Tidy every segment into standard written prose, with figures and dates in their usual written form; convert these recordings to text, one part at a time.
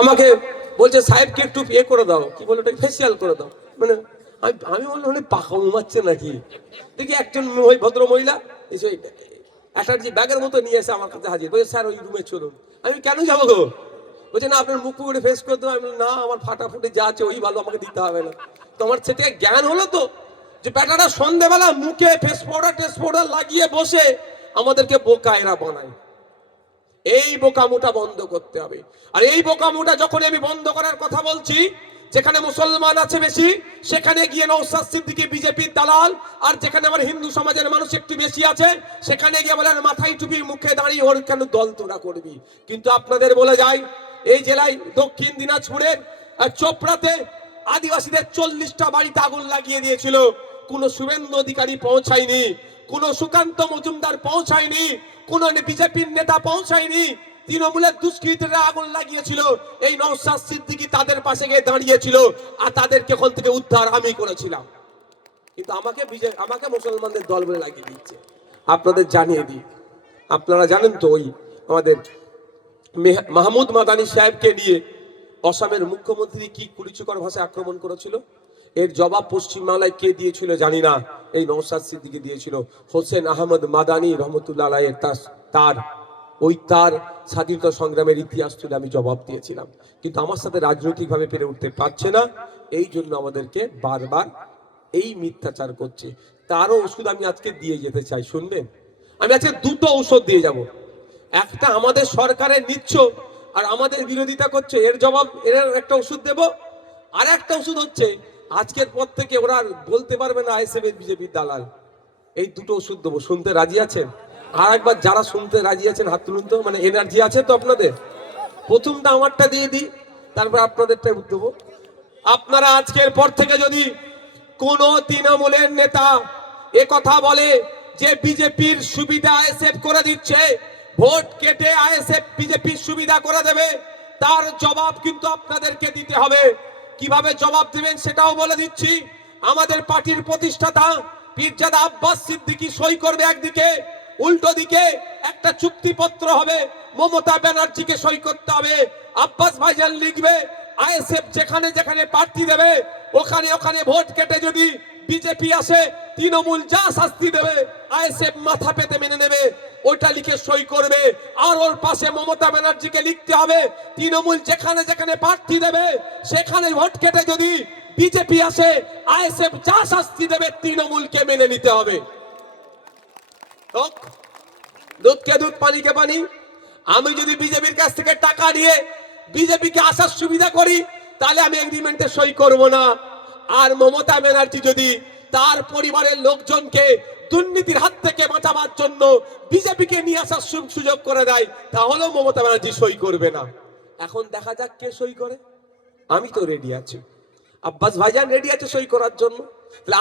আমাকে বলছে সাহেবকে একটু ইয়ে করে দাও, কি বলে ওটা, ফেসিয়াল করে দাও। মানে আমি বললাম পাকা ঘুমাচ্ছে নাকি। দেখি একজন ভদ্র মহিলা এসে একটা যে ব্যাগের মতো নিয়ে এসে আমার কাছে হাজির, বলছে স্যার ওই রুমে চলুন। আমি কেন যাবো গো? বলছে না আপনার মুখ করে ফেস করে দেবো। আমি বললাম, না আমার ফাটাফুটি যা আছে ওই ভালো, আমাকে দিতে হবে না। তো আমার সেটা জ্ঞান হলো তো যে বেটাটা সন্ধ্যেবেলা মুখে ফেস পাউডার টেস্ট পাউডার লাগিয়ে বসে আমাদেরকে বোকা এরা বানায়। এই বোকামোটা বন্ধ করতে হবে। আর এই বোকামোটা যখন আমি বন্ধ করার কথা বলছি, যেখানে মুসলমান আছে বেশি সেখানে গিয়ে নওশাদ সিদ্দিকী বিজেপির দালাল, আর যেখানে আমার হিন্দু সমাজের মানুষ একটু বেশি আছে সেখানে গিয়ে বলেন মাথায় টুপি মুখে দাঁড়িয়ে ওর কেন দল তোরা করবি। কিন্তু আপনাদের বলে যায়, এই জেলায় দক্ষিণ দিনাজপুরের চোপড়াতে আদিবাসীদের 40টা বাড়িতে আগুন লাগিয়ে দিয়েছিল, কোন শুভেন্দু অধিকারী পৌঁছায়নি, কোন সুকান্ত মজুমদার পৌঁছায়নি, কোন বিজেপির নেতা পৌঁছায়নি। তৃণমূলের দুষ্কৃতীরা আগুন লাগিয়েছিল, এই নওশাদ সিদ্দিকী তাদের পাশে গিয়ে দাঁড়িয়েছিল, আর তাদেরকে ওখান থেকে উদ্ধার আমি করেছিলাম। কিন্তু আমাকে মুসলমানদের দল বলে লাগিয়ে দিচ্ছে। আপনাদের জানিয়ে দিই, আপনারা জানেন তো ওই আমাদের মাহমুদ মাদানী সাহেবকে নিয়ে অসমের মুখ্যমন্ত্রী কি কুরুচিকর ভাষায় আক্রমণ করেছিল, এর জবাব পশ্চিমবাংলায় কে দিয়েছিল জানি না, এই নওশাদ সিদ্দিকী দিয়েছিল। হোসেন আহমদ মাদানী রহমতুল্লাহ আলাইহির তার স্বাধীনতা সংগ্রামের ইতিহাস তুলে আমি জবাব দিয়েছিলাম। কিন্তু আমার সাথে রাজনৈতিকভাবে পেরে উঠতে পারছে না, এই জন্য আমাদেরকে বারবার এই মিথ্যাচার করছে। তারও ওষুধ আমি আজকে দিয়ে যেতে চাই, শুনবেন? আমি আজকে দুটো ঔষধ দিয়ে যাব। একটা আমাদের সরকারের নিচ্ছ আর আমাদের বিরোধিতা করছে, এর জবাব এর একটা ওষুধ দেব। আর একটা ওষুধ হচ্ছে আজকের পর থেকে ওরা বলতে পারবে না আইএসএফ এর বিজেপির দালাল। এই দুটো ওষুধ দেবো, শুনতে রাজি আছেন? আর একবার যারা শুনতে রাজি আছেন হাত তুলুন তো, মানে এনার্জি আছে তো আপনাদের। প্রথমটা আমারটা দিয়ে দিই, তারপর আপনাদেরটা দেবো। আপনারা আজকের পর থেকে যদি কোন তৃণমূলের নেতা এ কথা বলে যে বিজেপির সুবিধা আইএসএফ করে দিচ্ছে, ভোট কেটে আইএসএফ বিজেপির সুবিধা করে দেবে, তার জবাব কিন্তু আপনাদেরকে দিতে হবে। কিভাবে জবাব দিবেন সেটাও বলে দিচ্ছি। আমাদের পার্টির প্রতিষ্ঠাতা পীরজাদা আব্বাস সিদ্দিকী সই করবে একদিকে, উল্টো দিকে একটা চুক্তিপত্র হবে, মমতা ব্যানার্জিকে সই করতে হবে। আব্বাস ভাইজান লিখবে আইএসএফ যেখানে যেখানে প্রার্থী দেবে ওখানে ওখানে ভোট কেটে যদি বিজেপি আসে, তৃণমূল যা শাস্তি দেবে আইএসএফ মাথা পেতে মেনে নেবে, ওইটা লিখে সই করবে। আর ওর পাশে মমতা ব্যানার্জিকে লিখতে হবে তৃণমূল যেখানে যেখানে প্রার্থী দেবে সেখানে ভোট কেটে যদি বিজেপি আসে, আইএসএফ যা শাস্তি দেবে তৃণমূলকে মেনে নিতে হবে। দুধকে দুধ পানিকে পানি। আমি যদি বিজেপির কাছ থেকে টাকা নিয়ে বিজেপিকে আসার সুবিধা করি তাহলে আমি এগ্রিমেন্টে সই করব না। আর মমতা ব্যানার্জি যদি তার পরিবারের লোকজনকে দুর্নীতির হাত থেকে বাঁচাবার জন্য বিজেপিকে নিয়ে আসার সুযোগ করে দেয় তাহলেও মমতা ব্যানার্জি সই করবে না। এখন দেখা যাক কে সই করে। আমি তো রেডি আছি, আব্বাস ভাইজান রেডি আছে সই করার জন্য।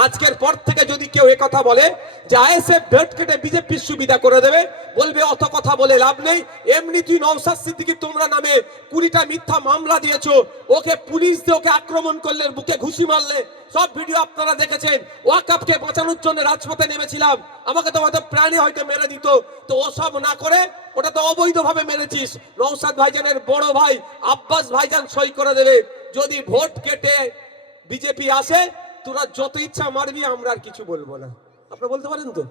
আজকের পর থেকে যদি কেউ কথা বলে যে আইএসএফ ভোট কেটে বিজেপির সুবিধা করে দেবে, বলবে অত কথা বলে লাভ নেই। এমনি তুই নওশাদ সিদ্দিকী তোমরা নামে 20টা মিথ্যা মামলা দিয়েছো, ওকে পুলিশ দিয়ে ওকে আক্রমণ করলে, বুকে ঘুষি মারলে, সব ভিডিও আপনারা দেখেছেন। ওয়াকফকে বাঁচানোর জন্য রাজপথে নেমেছিলাম, আমাকে তো হয়তো প্রাণে হয়তো মেরে দিত। তো ওসব না করে ওটা তো অবৈধভাবে মেরেছিস। নওশাদ ভাইজানের বড় ভাই আব্বাস ভাইজান সই করে দেবে। যদি ভোট কেটে বিজেপি আসে তোরা যত ইচ্ছা মারবি, আমরা আর কিছু বলবো না। আপনারা বলতে পারেন তো?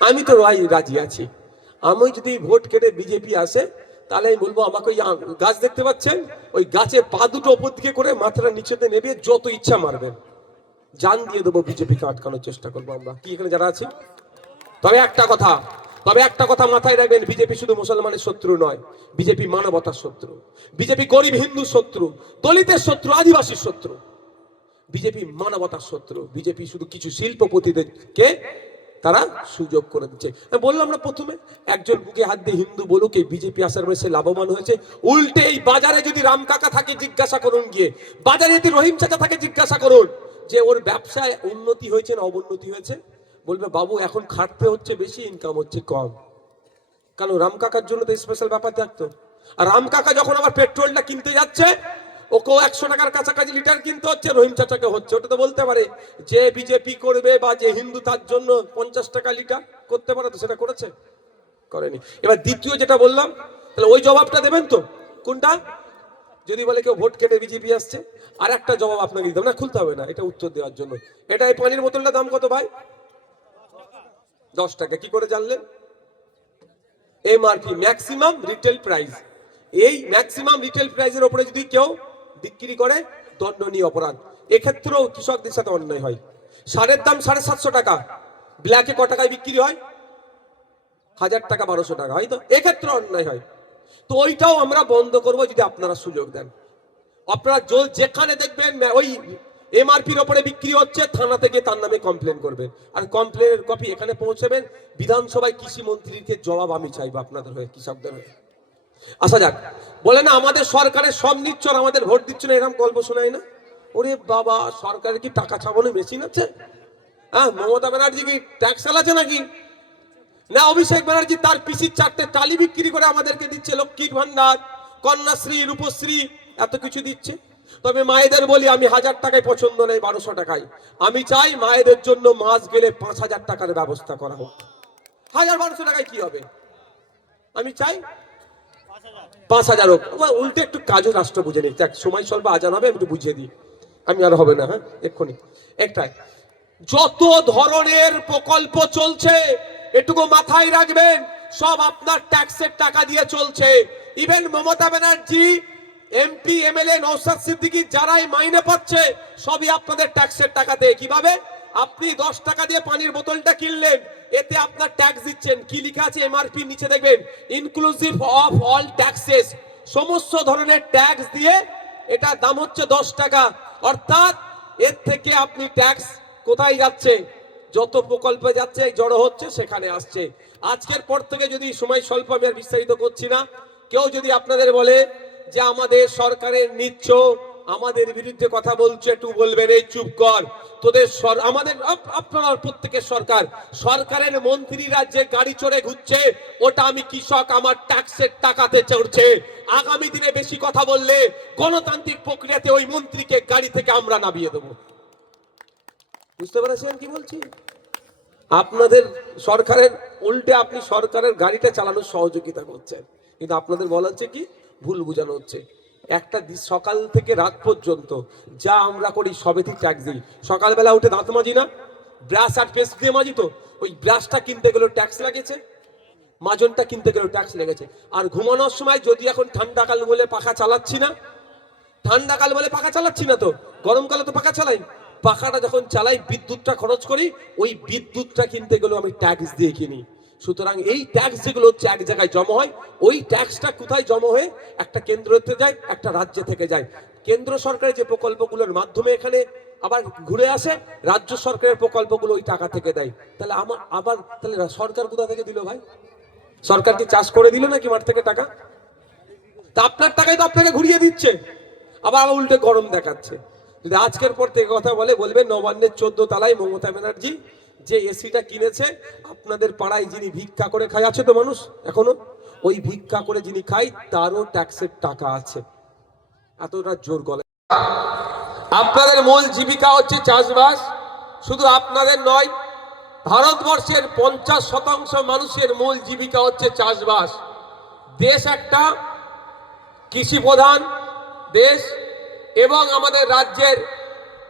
আমি তো রাজি আছি। আমি যদি ভোট কেটে বিজেপি আসে তাহলে আমি বলবো আমাকে ওই গাছ দেখতে পাচ্ছেন, ওই গাছে পা দুটো ওপর দিকে করে মাথাটা নিচেতে নেবে, যত ইচ্ছা মারবেন, জান দিয়ে দেবো, বিজেপিকে আটকানোর চেষ্টা করবো আমরা। কি এখানে যারা আছি? তবে একটা কথা মাথায় রাখবেন, বিজেপি শুধু মুসলমানের শত্রু নয়, বিজেপি মানবতার শত্রু, বিজেপি গরিব হিন্দু শত্রু, দলিতের শত্রু, আদিবাসীর শত্রু, বিজেপি মানবতার শত্রু। বিজেপি শুধু কিছু শিল্পপতিদেরকে তারা সুযোগ করে দিচ্ছে। বললাম না প্রথমে, একজন বুকে হাত দিয়ে হিন্দু বলুক এই বিজেপি আসার পরে লাভবান হয়েছে। উল্টে এই বাজারে যদি রাম কাকা থাকে জিজ্ঞাসা করুন, গিয়ে বাজারে যদি রহিম চাচা থাকে জিজ্ঞাসা করুন যে ওর ব্যবসায় উন্নতি হয়েছে না অবনতি হয়েছে, বলবে বাবু এখন খাটতে হচ্ছে বেশি, ইনকাম হচ্ছে কম। কারণ রাম কাকার জন্য তো স্পেশাল ব্যাপার থাকতো। আর রাম কাকা যখন আবার পেট্রোলটা কিনতে যাচ্ছে, ওকেও 100 টাকার কাছাকাছি লিটার কিনতে হচ্ছে, রহিম চাচাকে হচ্ছে। ওটা তো বলতে পারে যে বিজেপি করবে বা যে হিন্দু তার জন্য 50 টাকা লিটার করতে পারে, তো সেটা করেছে? করেনি। এবার দ্বিতীয় যেটা বললাম, তাহলে ওই জবাবটা দেবেন তো? কোনটা? যদি বলে কেউ ভোট কেটে বিজেপি আসছে, আর একটা জবাব আপনাকে দিতে হবে, না খুলতে হবে না, এটা উত্তর দেওয়ার জন্য। এটা এই পানির বোতলটার দাম কত ভাই? 10 টাকা। কি করে জানলেন? MRP, maximum retail price. এই ম্যাক্সিমাম রিটেল প্রাইসের উপরে যদি কেউ বিক্রি করে, দণ্ডনীয় অপরাধ। এক্ষেত্রেও কৃষকদের সাথে অন্যায় হয়। সারের দাম 750 টাকা, ব্ল্যাকে ক টাকায় বিক্রি হয়? 1000 টাকা, 1200 টাকা, হয়তো এক্ষেত্রে অন্যায় হয়। তো ওইটাও আমরা বন্ধ করব যদি আপনারা সুযোগ দেন। আপনারা যেখানে দেখবেন ওই এমআরপির ওপরে বিক্রি হচ্ছে, থানাতে গিয়ে তার নামে কমপ্লেন করবেন, আর কমপ্লেনের কপি এখানে পৌঁছাবেন। বিধানসভায় কৃষি মন্ত্রীকে জবাব আমি চাইবো আপনাদের হয়ে, কৃষকদের হয়ে। আসা যাক, বলে না আমাদের সরকারের সব নিচ্ছ আর আমাদের ভোট দিচ্ছ না, এরকম গল্প শোনায় না? ওরে বাবা, সরকারের কি টাকা ছাপানোর মেশিন আছে? হ্যাঁ, মমতা ব্যানার্জি কি ট্যাক্স চালাচ্ছে নাকি? না অভিষেক ব্যানার্জি তার পিসির 4টে টালি বিক্রি করে আমাদেরকে দিচ্ছে, লক্ষ্মীর ভান্ডার, কন্যাশ্রী, রূপশ্রী, এত কিছু দিচ্ছে। তবে মায়েদের বলি, আমি 1000 টাকায় পছন্দ নেই, 1200 টাকায়। আমি চাই মায়েদের জন্য মাস গেলে 5000 টাকার ব্যবস্থা করা হোক। 1000-1200 টাকায় কি হবে? আমি চাই 5000 হোক। উল্টে একটু কাজও রাষ্ট্র বুঝে নিক, সময় স্বল্প, আজান হবে, আমি একটু বুঝিয়ে দিই। আমি আর হবে না, হ্যাঁ এক্ষুনি একটাই। যত ধরনের প্রকল্প চলছে এটুকু মাথায় রাখবেন, সব আপনার ট্যাক্সের টাকা দিয়ে চলছে। Even Mamata Banerjee, MP, MLA, Naushad Siddiqui যারাই মাইনে পাচ্ছে, সবই আপনাদের ট্যাক্সের টাকাতে। কিভাবে? আপনি 10 টাকা দিয়ে পানির বোতলটা কিনলেন, এতে আপনার ট্যাক্স দিচ্ছেন। কি লেখা আছে এমআরপি নিচে দেখবেন, ইনক্লুসিভ অফ অল ট্যাক্সেস, সমস্ত ধরনের ট্যাক্স দিয়ে এটা দাম হচ্ছে 10 টাকা। অর্থাৎ এর থেকে আপনি ট্যাক্স কোথায় যাচ্ছে? যত প্রকল্পে যাচ্ছে, জড়ো হচ্ছে, সেখানে আসছে। আজকের পর থেকে যদি, সময় স্বল্প, আমি আর বিস্তারিত করছি না, কেউ যদি আপনাদের বলে যে আমাদের সরকারের নিচ্ছ, আমাদের বিরুদ্ধে কথা বলছে, একটু বলবেন এই চুপ কর, তোদের আমাদের আপনারা প্রত্যেকের সরকার, সরকারের মন্ত্রীরা যে গাড়ি চড়ে ঘুরছে, ওটা আমি কৃষক, আমার ট্যাক্সের টাকাতে চড়ছে। আগামী দিনে বেশি কথা বললে গণতান্ত্রিক প্রক্রিয়াতে ওই মন্ত্রীকে গাড়ি থেকে আমরা নামিয়ে দেবো। বুঝতে পেরেছেন কি বলছি? আপনাদের সরকারের উল্টে আপনি সরকারের গাড়িটা চালানোর সহযোগিতা করছেন, কিন্তু আপনাদের বলা হচ্ছে কি, ভুল বোঝানো হচ্ছে। একটা সকাল থেকে রাত পর্যন্ত যা আমরা করি সবেতে ট্যাক্স দিই। সকালবেলা উঠে দাঁত মাজি না, ব্রাশ আর পেস্ট দিয়ে মাজি, তো ওই ব্রাশটা কিনতে গেলেও ট্যাক্স লাগেছে, মাজনটা কিনতে গেলেও ট্যাক্স লেগেছে। আর ঘুমানোর সময়, যদি এখন ঠান্ডাকাল বলে পাখা চালাচ্ছি না, ঠান্ডাকাল বলে পাখা চালাচ্ছি না, তো গরমকালে তো পাখা চালাই, পাখাটা যখন চালাই বিদ্যুৎটা খরচ করি, ওই বিদ্যুৎটা কিনতে গেলেও আমি ট্যাক্স দিয়ে কিনি। সুতরাং এই ট্যাক্স যেগুলো হচ্ছে এক জায়গায় জমা হয়, ওই ট্যাক্সটা কোথায় জমা হয়ে? একটা কেন্দ্রতে যায়, একটা রাজ্যে থেকে যায়। কেন্দ্র সরকারের যে প্রকল্পগুলোর মাধ্যমে এখানে আবার ঘুরে আসে, রাজ্য সরকারের প্রকল্পগুলো ওই টাকা থেকে দেয়। তাহলে আবার তাহলে সরকার কোথা থেকে দিল ভাই? সরকার কি চাষ করে দিল নাকি মাঠ থেকে টাকা? তা আপনার টাকাই তো আপনাকে ঘুরিয়ে দিচ্ছে, আবার উল্টে গরম দেখাচ্ছে। যদি আজকের পর থেকে কথা বলে, বলবেন নবান্নের 14 তলায় মমতা ব্যানার্জি যে এসিটা কিনেছে, আপনাদের পাড়ায় যিনি ভিক্ষা করে খায়, আছে তো মানুষ এখনো, ওই ভিক্ষা করে যিনি খায় তারও ট্যাক্সের টাকা আছে। এতটা জোর গলা। আপনাদের মূল জীবিকা হচ্ছে চাষবাস। শুধু আপনাদের নয়, ভারতবর্ষের 50% মানুষের মূল জীবিকা হচ্ছে চাষবাস। দেশ একটা কৃষি প্রধান দেশ, এবং আমাদের রাজ্যের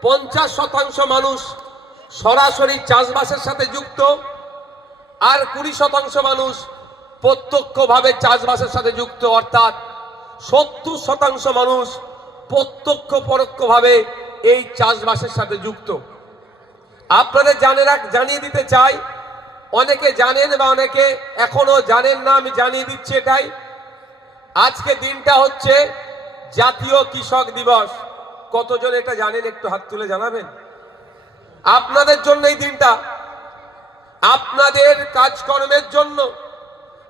50% মানুষ সরাসরি চাষবাসের সাথে যুক্ত, আর 20% মানুষ প্রত্যক্ষভাবে চাষবাসের সাথে যুক্ত। অর্থাৎ 70% মানুষ প্রত্যক্ষ পরোক্ষভাবে এই চাষবাসের সাথে যুক্ত। আপনাদের জানিয়ে দিতে চাই, অনেকে জানেন বা অনেকে এখনো জানেন না, আমি জানিয়ে দিচ্ছি এটাই। আজকে দিনটা হচ্ছে জাতীয় কৃষক দিবস। কতজন এটা জানেন? একটু হাত তুলে জানাবেন। আপনাদের জন্য এই দিনটা, আপনাদের কাজকর্মের জন্য,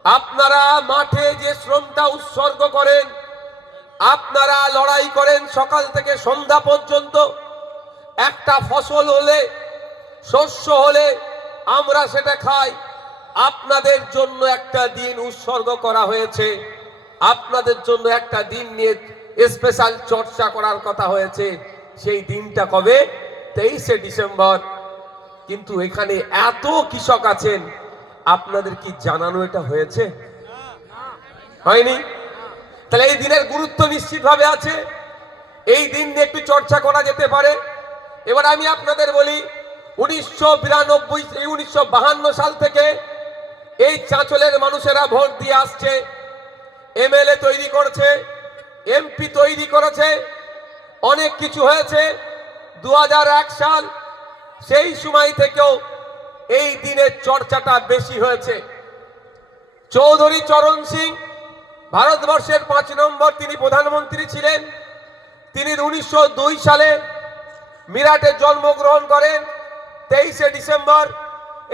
আপনারা মাঠে যে শ্রমটা উৎসর্গ করেন, আপনারা লড়াই করেন সকাল থেকে সন্ধ্যা পর্যন্ত। একটা ফসল হলে, শস্য হলে আমরা সেটা খাই। আপনাদের জন্য একটা দিন উৎসর্গ করা হয়েছে, আপনাদের জন্য একটা দিন নিয়ে স্পেশাল চর্চা করার কথা হয়েছে। সেই দিনটা কবে? 23শে ডিসেম্বর। কিন্তু এখানে এত কৃষক আছেন, আপনাদের কি জানানো এটা হয়েছে? হয়নি। তাহলে এই দিনের গুরুত্ব নিশ্চিতভাবে আছে, এই দিন নিয়ে একটু চর্চা করা যেতে পারে। এবার আমি আপনাদের বলি, 1952 সাল থেকে এই চাঁচলের মানুষেরা ভোট দিয়ে আসছে, এমএলএ তৈরি করেছে, এমপি তৈরি করেছে, অনেক কিছু হয়েছে। 2001 সাল, সেই সময় থেকেও এই দিনের চর্চাটা বেশি হয়েছে। চৌধুরী চরণ সিং ভারতবর্ষের 5 নম্বর তিনি প্রধানমন্ত্রী ছিলেন। তিনি 1902 সালে মিরাটে জন্মগ্রহণ করেন 23শে ডিসেম্বর।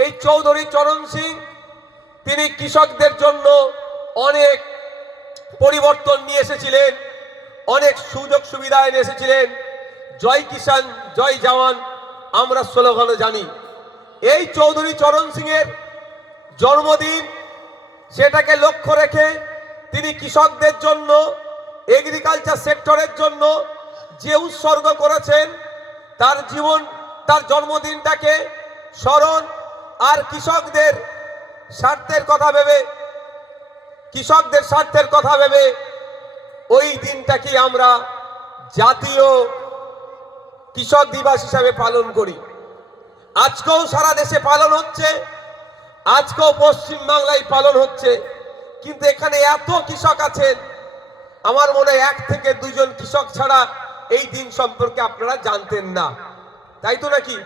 এই চৌধুরী চরণ সিং তিনি কৃষকদের জন্য অনেক পরিবর্তন নিয়ে এসেছিলেন, অনেক সুযোগ সুবিধা এনে এসেছিলেন। জয় কিষাণ জয় জওয়ান আমরা স্লোগানও জানি। এই চৌধুরী চরণ সিং এর জন্মদিন, সেটাকে লক্ষ্য রেখে তিনি কৃষকদের জন্য, এগ্রিকালচার সেক্টরের জন্য যে উৎসর্গ করেছেন, তার জীবন, তার জন্মদিনটাকে স্মরণ আর কৃষকদের স্বার্থের কথা ভেবে, কৃষকদের স্বার্থের কথা ভেবে ওই দিনটাকে আমরা জাতীয় কৃষক দিবস হিসাবে পালন করি। আজকেও সারা দেশে পালন হচ্ছে, আজকেও পশ্চিম বাংলায় পালন হচ্ছে। কিন্তু এখানে এত কৃষক আছেন, আমার মনে হয় 1 থেকে 2 জন কৃষক ছাড়া এই দিন সম্পর্কে আপনারা জানতেন না, তাই তো নাকি?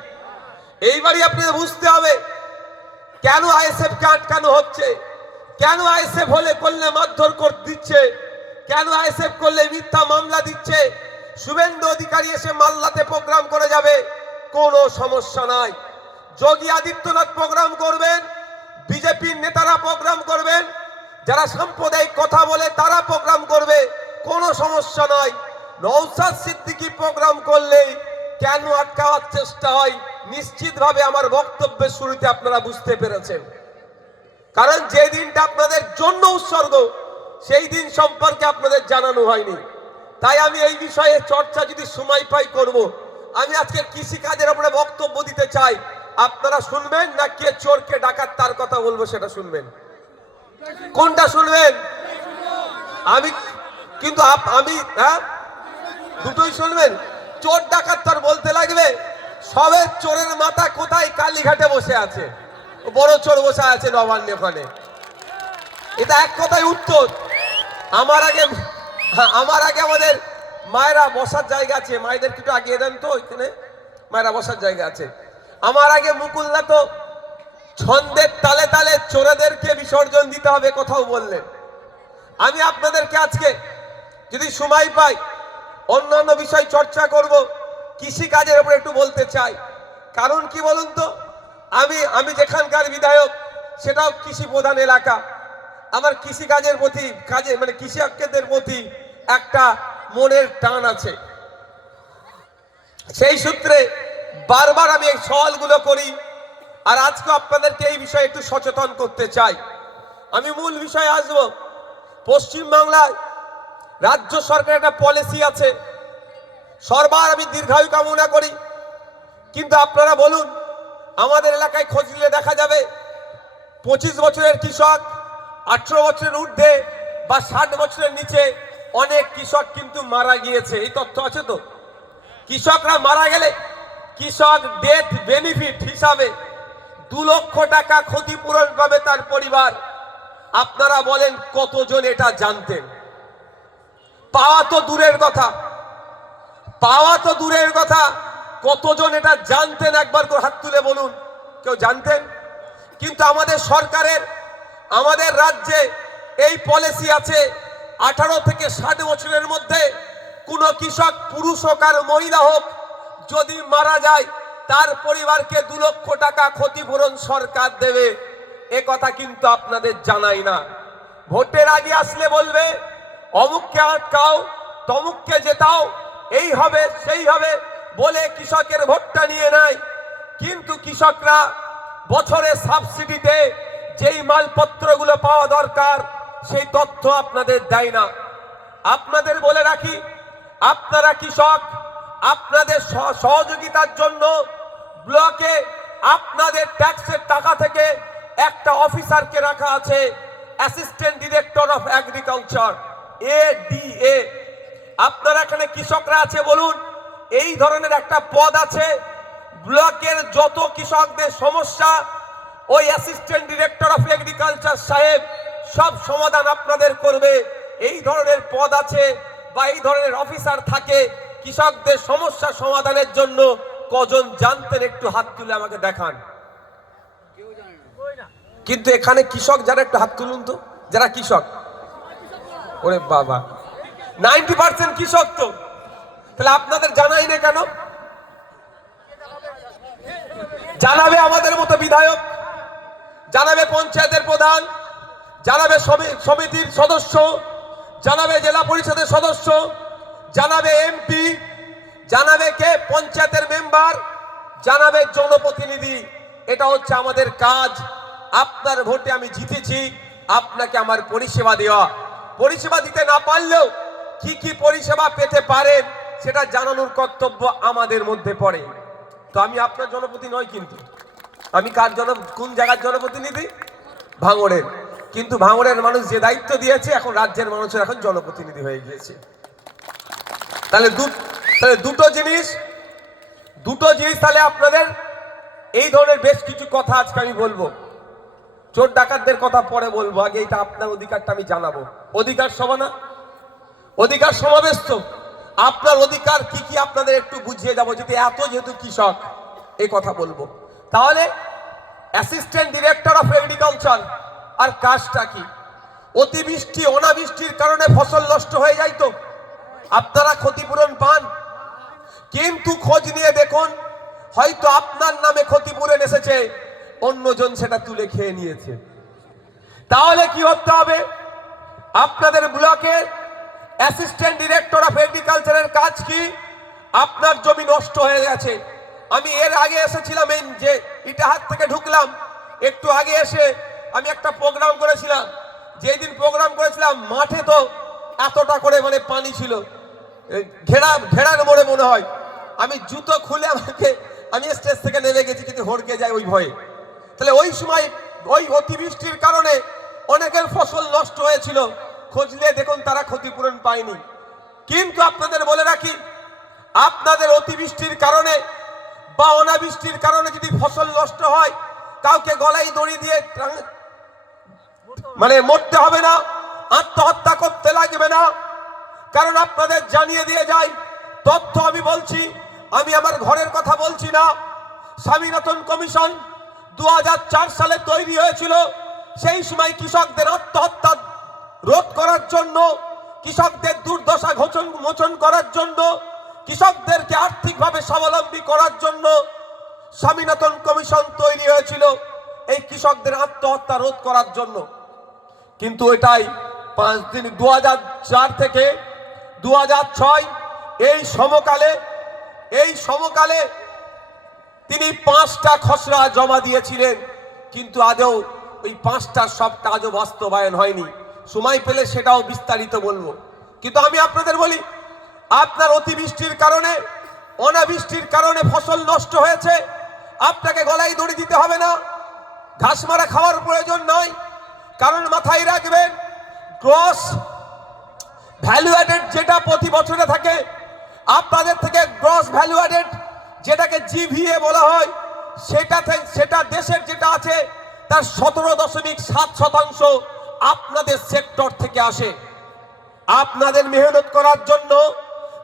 এইবারই আপনাদের বুঝতে হবে কেন আইএসএফ কে আটকানো হচ্ছে, কেন আইএসএফ হলে করলে মারধর করে দিচ্ছে, কেন আইএসএফ করলে মিথ্যা মামলা দিচ্ছে। শুভেন্দু অধিকারী এসে মাল্লাতে প্রোগ্রাম করে যাবে, কোনো সমস্যা নাই। যোগী আদিত্যনাথ প্রোগ্রাম করবেন, বিজেপির নেতারা প্রোগ্রাম করবেন, যারা সাম্প্রদায়িক কথা বলে তারা প্রোগ্রাম করবে, কোনো সমস্যা নাই। নওশাদ সিদ্দিকী প্রোগ্রাম করলেই কেন আটকাওয়ার চেষ্টা হয়, নিশ্চিতভাবে আমার বক্তব্যের শুরুতে আপনারা বুঝতে পেরেছেন। কারণ যে দিনটা আপনাদের জন্য উৎসর্গ, সেই দিন সম্পর্কে আপনাদের জানানো হয়নি। তাই আমি এই বিষয়ে চর্চা যদি সময় পাই করব। আমি আজকে কৃষিকাজের উপরে বক্তব্য দিতে চাই, আপনারা শুনবেন না কে চোরকে ডাকাত তার কথা বলবো সেটা শুনবেন? কোনটা শুনবেন? আমি কিন্তু আমি দুটোই শুনবেন। চোর ডাকাত তার বলতে লাগবে, সবে চোরের মাথা কোথায়? কালীঘাটে বসে আছে, বড় চোর বসে আছে নবান্নে ওখানে। এটা এক কথায় উত্তর। আমার আগে আমাদের মায়েরা বসার জায়গা আছে, মায়েদের একটু আগিয়ে দেন তো, ওইখানে মায়েরা বসার জায়গা আছে। আমার আগে মুকুলদা তো ছন্দের তালে তালে চোরেদেরকে বিসর্জন দিতে হবে কোথাও বললেন। আমি আপনাদেরকে আজকে যদি সময় পাই অন্যান্য বিষয় চর্চা করব, কৃষিকাজের উপর একটু বলতে চাই। কারণ কি বলুন তো, আমি যেখানকার বিধায়ক সেটাও কৃষি প্রধান এলাকা। আমার কৃষিকাজের প্রতি মানে কৃষকদের প্রতি একটা মনের টান আছে। সেই সূত্রে বারবার আমি এই সওয়ালগুলো করি, আর আজকে আপনাদেরকে এই বিষয়ে একটু সচেতন করতে চাই। আমি মূল বিষয়ে আসবো। পশ্চিম বাংলায় রাজ্য সরকারের একটা পলিসি আছে, সরবার আমি দীর্ঘায়ু কামনা করি। কিন্তু আপনারা বলুন, আমাদের এলাকায় খোঁজ নিলে দেখা যাবে 25 বছরের কৃষক, 18 বছরের ঊর্ধ্বে বা 60 বছরের নিচে অনেক কৃষক কিন্তু মারা গিয়েছে। এই তথ্য আছে তো? কৃষকরা মারা গেলে কৃষক ডেথ বেনিফিট হিসাবে 2 লক্ষ টাকা ক্ষতিপূরণ পাবে তার পরিবার। আপনারা বলেন কতজন এটা জানতেন? পাওয়া তো দূরের কথা, কতজন এটা জানতেন? একবার করে হাত তুলে বলুন, কেউ জানতেন? কিন্তু আমাদের সরকারের, আমাদের রাজ্যে এই পলিসি আছে, 18 থেকে 60 বছরের মধ্যে কোনো কৃষক, পুরুষ হোক আর মহিলা হোক, যদি মারা যায় তার পরিবারকে 2 লক্ষ টাকা ক্ষতিপূরণ সরকার দেবে। এ কথা কিন্তু আপনাদের জানাই না। ভোটের আগে আসলে বলবে অমুককে আটকাও, তমুককে জেতাও, এই হবে সেই হবে বলে কৃষকের ভোটটা নিয়ে নেয়। কিন্তু কৃষকরা বছরে সাবসিডিতে যেই মালপত্রগুলো পাওয়া দরকার সেই তথ্য আপনাদের দেয় না। আপনাদের বলে রাখি, আপনারা কৃষক, আপনাদের সহযোগিতার জন্য ব্লকে আপনাদের ট্যাক্সের টাকা থেকে একটা অফিসারকে রাখা আছে, assistant director of agriculture. ADA। আপনারা এখানে কৃষকরা আছে বলুন, এই ধরনের একটা পদ আছে। ব্লকের যত কৃষকদের সমস্যা ওই অ্যাসিস্ট্যান্ট ডিরেক্টর অফ এগ্রিকালচার সাহেব সব সমাধান আপনাদের করবে। এই ধরনের পদ আছে বা এই ধরনের অফিসার থাকে কৃষকদের সমস্যা সমাধানের জন্য। কজন জানতেন একটু হাত তুলে আমাকে দেখান। কিন্তু এখানে কৃষক যারা একটু হাত তুলুন তো, যারা কৃষক। ওরে বাবা, 90% কৃষক তো, তাহলে আপনাদের জানাই না কেন? জানাবে আমাদের মতো বিধায়ক, জানাবে পঞ্চায়েতের প্রধান, জানাবে সমিতির সদস্য, জানাবে জেলা পরিষদের সদস্য, জানাবে MP, জানাবে কে পঞ্চায়েতের মেম্বার, জানাবে জনপ্রতিনিধি। এটা হচ্ছে আমাদের কাজ। আপনার ভোটে আমি জিতেছি, আপনাকে আমার পরিষেবা দেওয়া। পরিষেবা দিতে না পারলেও কি কি পরিষেবা পেতে পারেন সেটা জানানোর কর্তব্য আমাদের মধ্যে পড়ে। তো আমি আপনার জনপ্রতিনিধি নই, কিন্তু আমি কোন জায়গার জনপ্রতিনিধি? ভাঙড়ের। কিন্তু ভাঙড়ের মানুষ যে দায়িত্ব দিয়েছে, এখন রাজ্যের মানুষের এখন জনপ্রতিনিধি হয়ে গিয়েছে। তাহলে দুটো জিনিস তাহলে আপনাদের এই ধরনের বেশ কিছু কথা আজকে আমি বলবো। চোর ডাকাতদের কথা পরে বলবো, আগে এটা আপনার অধিকারটা আমি জানাবো। অধিকার সভা না, অধিকার সমাবেশ তো, আপনার অধিকার কি কি আপনাদের একটু বুঝিয়ে যাবো। যেহেতু কৃষক এই কথা বলবো, তাহলে অ্যাসিস্ট্যান্ট ডিরেক্টর অফ এগ্রিকালচার আর কাজটা কি? অতিবৃষ্টি অনাবৃষ্টির কারণে ফসল নষ্ট হয়ে যায়, তো আপনারা ক্ষতিপূরণ পান। কিন্তু খোঁজ নিয়ে দেখুন, হয়তো আপনার নামে ক্ষতিপূরণ এসেছে, অন্যজন সেটা তুলে খেয়ে নিয়েছে। তাহলে কি করতে হবে? আপনাদের ব্লকের অ্যাসিস্ট্যান্ট ডিরেক্টর অফ এগ্রিকালচারের কাজ কি? আপনার জমি নষ্ট হয়ে গেছে। আমি এর আগে এসেছিলাম, এই যে ইটাহার থেকে ঢুকলাম, একটু আগে এসে আমি একটা প্রোগ্রাম করেছিলাম। যেই দিন প্রোগ্রাম করেছিলাম মাঠে তো এতটা করে মানে পানি ছিল, ঘেরার মোড়ে মনে হয়। আমি জুতো খুলে আমি স্টেজ থেকে নেমে গেছি, কিন্তু হড়কে যায় ওই ভয়ে। তাহলে ওই সময় ওই অতিবৃষ্টির কারণে অনেকের ফসল নষ্ট হয়েছিল, খোঁজলে দেখুন তারা ক্ষতিপূরণ পায়নি। কিন্তু আপনাদের বলে রাখি, আপনাদের অতিবৃষ্টির কারণে বা অনাবৃষ্টির কারণে যদি ফসল নষ্ট হয়, কাউকে গলায় দড়ি দিয়ে মানে মরতে হবে না, আত্মহত্যা করতে লাগবে না। কারণ আপনাদের জানিয়ে দিয়ে যাই তথ্য, আমি বলছি, আমি আমার ঘরের কথা বলছি না। স্বামীনাথন কমিশন 2004 সালে তৈরি হয়েছিল। সেই সময় কৃষকদের আত্মহত্যা রোধ করার জন্য, কৃষকদের দুর্দশা মোচন করার জন্য, কৃষকদেরকে আর্থিকভাবে স্বাবলম্বী করার জন্য স্বামীনাথন কমিশন তৈরি হয়েছিল, এই কৃষকদের আত্মহত্যা রোধ করার জন্য। কিন্তু এটাই 5 দিন 2004 থেকে 2006 এই সমকালে তিনি 5টা খসড়া জমা দিয়েছিলেন, কিন্তু আদৌ ওই 5টার সব কাজও বাস্তবায়ন হয়নি। সময় পেলে সেটাও বিস্তারিত বলবো। কিন্তু আমি আপনাদের বলি, আপনার অতিবৃষ্টির কারণে অনাবৃষ্টির কারণে ফসল নষ্ট হয়েছে, আপনাকে গলায় দড়ি দিতে হবে না, ঘাস মারা খাওয়ার প্রয়োজন নয়। কারণ মাথায় রাখবেন, গ্রস ভ্যালু অ্যাডেড যেটা প্রতি বছরে থাকে, আপনাদের থেকে গ্রস ভ্যালু অ্যাডেড যেটাকে GVA বলা হয়, সেটা দেশের যেটা আছে তার 17.7% আপনাদের সেক্টর থেকে আসে। আপনাদের মেহনত করার জন্য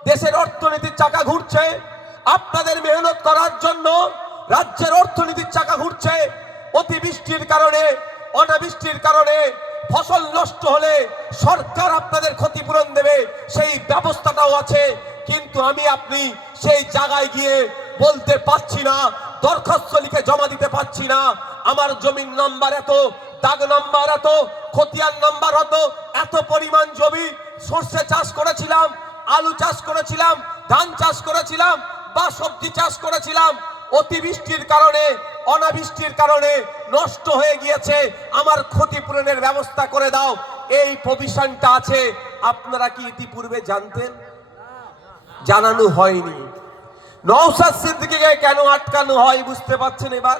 দেশের অর্থনীতির চাকা ঘুরছে, আপনাদের মেহনত করার জন্য রাজ্যের অর্থনীতির চাকা ঘুরছে। অতিবৃষ্টির কারণে অনাবৃষ্টির কারণে ফসল নষ্ট হলে সরকার আপনাদের ক্ষতিপূরণ দেবে, সেই ব্যবস্থাটাও আছে। কিন্তু আপনি সেই জায়গায় গিয়ে বলতে পারছি না, দরখাস্ত লিখে জমা দিতে পারছি না, আমার জমির নাম্বার এত, দাগ নাম্বার এত, খতিয়ান নাম্বার এত পরিমাণ জমি সরষে চাষ করেছিলাম, আলু চাষ করেছিলাম, ধান চাষ করেছিলাম বা সবজি চাষ করেছিলাম, অতিবৃষ্টির কারণে অনাবৃষ্টির কারণে নষ্ট হয়ে গিয়েছে, আমার ক্ষতিপূরণের ব্যবস্থা করে দাও। এই প্রভিশনটা আছে। আপনারা কি ইতিপূর্বে জানতেন? জানানো হয়নি। নওশাদ সিদ্দিকীকে কেন আটকানো হয় বুঝতে পারছেন? এবার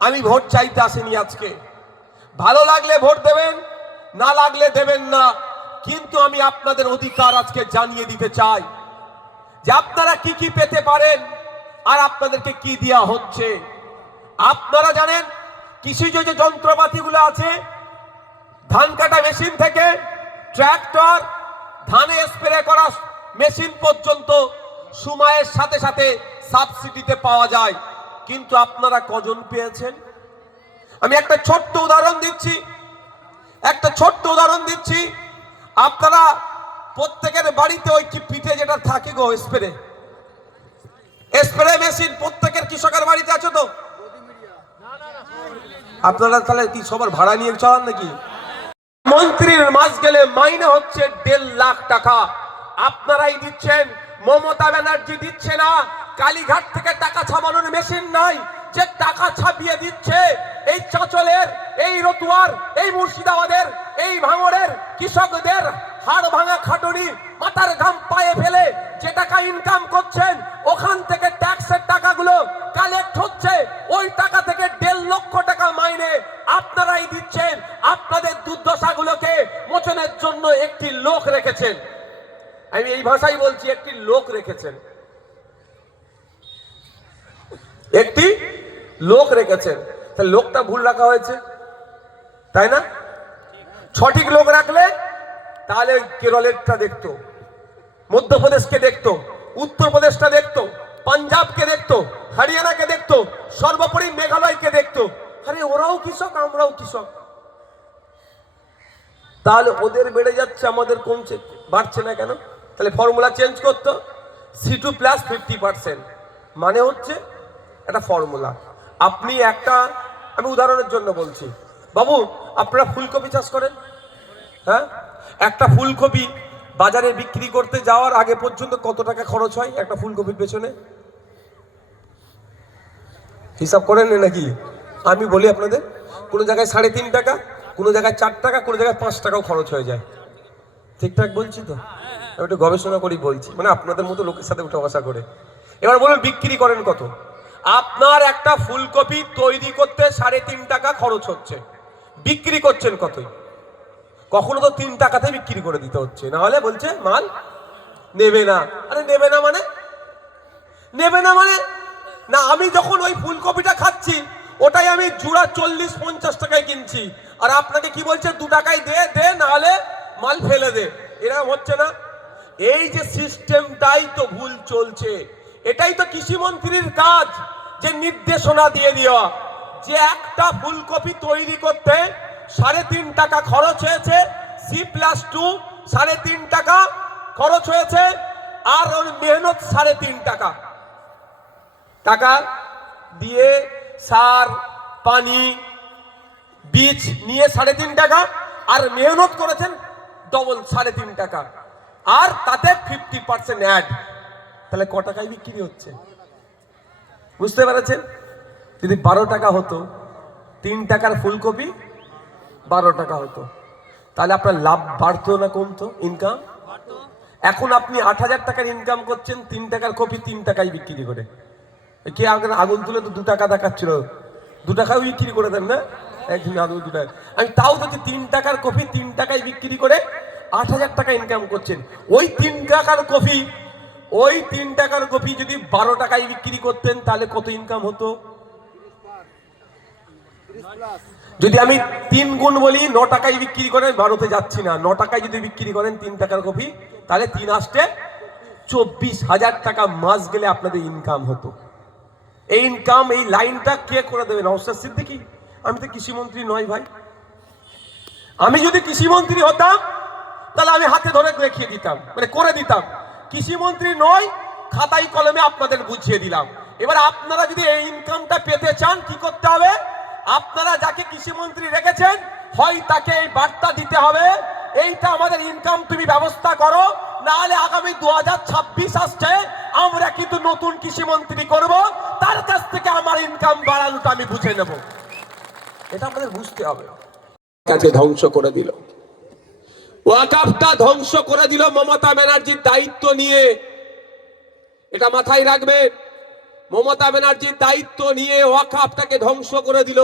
আমি ভোট চাইতে আসিনি আজকে। ভালো লাগলে ভোট দেবেন, না লাগলে দেবেন না। কিন্তু আমি আপনাদের অধিকার আজকে জানিয়ে দিতে চাই যে আপনারা কি কি পেতে পারেন আর আপনাদেরকে কি দেয়া হচ্ছে। আপনারা জানেন কৃষিজ যে যন্ত্রপাতিগুলো আছে, ধান কাটা মেশিন থেকে ট্রাক্টর, ধানে স্প্রে করা মেশিন পর্যন্ত সময়ের সাথে সাথে সাবসিডিতে পাওয়া যায়। কিন্তু আপনারা কজন পেয়েছেন? আমি একটা ছোট্ট উদাহরণ দিচ্ছি, আপনারা প্রত্যেকের বাড়িতে ওই কি পিঠে যেটা থাকে গো, স্প্রে মেশিন প্রত্যেকের কৃষকের বাড়িতে আছে তো? আপনারা তাহলে কি সবার ভাড়া নিয়ে চালান নাকি? মন্ত্রীর মাস গেলে মাইনে হচ্ছে 1.5 লাখ টাকা, আপনারাই দিচ্ছেন। মমতা ব্যানার্জি দিচ্ছে না। কালীঘাট থেকে টাকা ছাপানোর মেশিন নাই, যে টাকা ছাপিয়ে দিচ্ছে এই চাঁচলের, এই রতুয়ার, এই মুর্শিদাবাদের, এই ভাঙড়ের কৃষকদের হাড় ভাঙা খাটুনি, মাথার ঘাম পায়ে ফেলে যে টাকা ইনকাম করছেন, ওখান থেকে ট্যাক্সের টাকাগুলো কালেক্ট হচ্ছে। ওই টাকা থেকে 1.5 লক্ষ টাকা মাইনে আপনারাই দিচ্ছেন। আপনাদের দুর্দশাগুলোকে মোচনের জন্য একটি লোক রেখেছেন। আমি এই ভাষাই বলছি, একটি লোক রেখেছেন, একটি লোক রেখেছেন। তাহলে লোকটা ভুল রাখা হয়েছে, তাই না? সঠিক লোক রাখলে তাহলে ওই কেরলেরটা দেখতো, মধ্যপ্রদেশকে দেখতো, উত্তরপ্রদেশটা দেখতো, পাঞ্জাবকে দেখতো, হরিয়ানাকে দেখতো, সর্বোপরি মেঘালয়কে দেখতো। আরে ওরাও কৃষক, আমরাও কৃষক। তাহলে ওদের বেড়ে যাচ্ছে, আমাদের কমছে, বাড়ছে না কেন? তাহলে ফর্মুলা চেঞ্জ করতো। C2 + 50%, মানে হচ্ছে একটা ফর্মুলা। আপনি একটা, আমি উদাহরণের জন্য বলছি, বাবু আপনারা ফুলকপি চাষ করেন, হ্যাঁ? একটা ফুলকপি বাজারে বিক্রি করতে যাওয়ার আগে পর্যন্ত কত টাকা খরচ হয় একটা ফুলকপির পেছনে? হিসাব করেন নাকি? আমি বলি আপনাদের, কোনো জায়গায় 3.5 টাকা, কোনো জায়গায় 4 টাকা, কোনো জায়গায় 5 টাকাও খরচ হয়ে যায়। ঠিকঠাক বলছি তো? আমি একটু গবেষণা করি বলছি, মানে আপনাদের মতো লোকের সাথে উঠে বসা করে। এবার বলুন বিক্রি করেন কত? আপনার একটা ফুলকপি তৈরি করতে 3.5 টাকা খরচ হচ্ছে, বিক্রি করছেন কতই? কখনো তো 3 টাকাতে বিক্রি করে দিতে হচ্ছে, না হলে বলছে মাল নেবে না। আরে নেবে না মানে না, আমি যখন ওই ফুলকপিটা খাচ্ছি ওটাই আমি জোড়া 40-50 টাকায় কিনছি, আর আপনাকে কি বলছে 2 টাকায় দে, না হলে মাল ফেলে দে। এরকম হচ্ছে না? এই যে সিস্টেমটাই তো ভুল চলছে। এটাই তো কৃষিমন্ত্রীর কাজ, যে নির্দেশনা দিয়ে দেওয়া যে একটা ফুলকপি তৈরি করতে 3.5 টাকা খরচ হয়েছে, C+2 3.5 টাকা খরচ হয়েছে, আর ওর মেহনত 3.5 টাকা। টাকা দিয়ে সার, পানি, বীজ নিয়ে 3.5 টাকা, আর মেহনত করেছেন ডবল 3.5 টাকা, আর তাতে 50% অ্যাড। তাহলে ক টাকায় বিক্রি হচ্ছে বুঝতে পেরেছেন? যদি 12 টাকা হতো, 3 টাকার ফুলকপি 12 টাকা হতো, তাহলে আপনার লাভ বাড়তো না কমতো? ইনকাম। এখন আপনি 8,000 টাকার ইনকাম করছেন 3 টাকার কপি 3 টাকায় বিক্রি করে। কে আগুন তুলে তো 2 টাকা দেখাচ্ছিল, 2 টাকাও বিক্রি করে দেন না? একদিন আগুন 2 টাকা। আমি তাও বলছি 3 টাকার কপি 3 টাকায় বিক্রি করে 8,000 টাকা ইনকাম করছেন। ওই 3 টাকার কপি যদি 12 টাকায় বিক্রি করতেন তাহলে কত ইনকাম হতো? যদি আমি 3 গুণ বলি, 9 টাকায় বিক্রি করেন, 12তে যাচ্ছি না, 9 টাকায় যদি বিক্রি করেন 3 টাকার কপি, তাহলে 3 আসতে 24,000 টাকা মাস গেলে আপনাদের ইনকাম হতো। এই ইনকাম, এই লাইনটা কে করে দেবে? নওশাদ সিদ্দিকী? আমি তো কৃষিমন্ত্রী নয় ভাই। আমি যদি কৃষিমন্ত্রী হতাম তাহলে আমি হাতে ধরে দেখিয়ে দিতাম, মানে করে দিতাম। কৃষিমন্ত্রী নয়, খাতায় কলমে আপনাদের বুঝিয়ে দিলাম। এবার আপনারা যদি এই ইনকামটা পেতে চান কি করতে হবে? আপনারা যাকে কৃষিমন্ত্রী রেখেছেন, হয় তাকে এই বার্তা দিতে হবে, এইটা আমাদের ইনকাম তুমি ব্যবস্থা করো, না হলে আগামী 2026 আসছে, আমরা কিন্তু নতুন কৃষিমন্ত্রী করব, তার কাছ থেকে আমার ইনকাম বাড়ানোটা আমি বুঝে নেব। এটা আমাদের বুঝতে হবে। কাছে ধ্বংস করে দিল, ওয়াকফটা ধ্বংস করে দিল মমতা ব্যানার্জির দায়িত্ব নিয়ে। এটা মাথায় রাখবে, মমতা ব্যানার্জির দায়িত্ব নিয়ে ওয়াকফটাকে ধ্বংস করে দিল।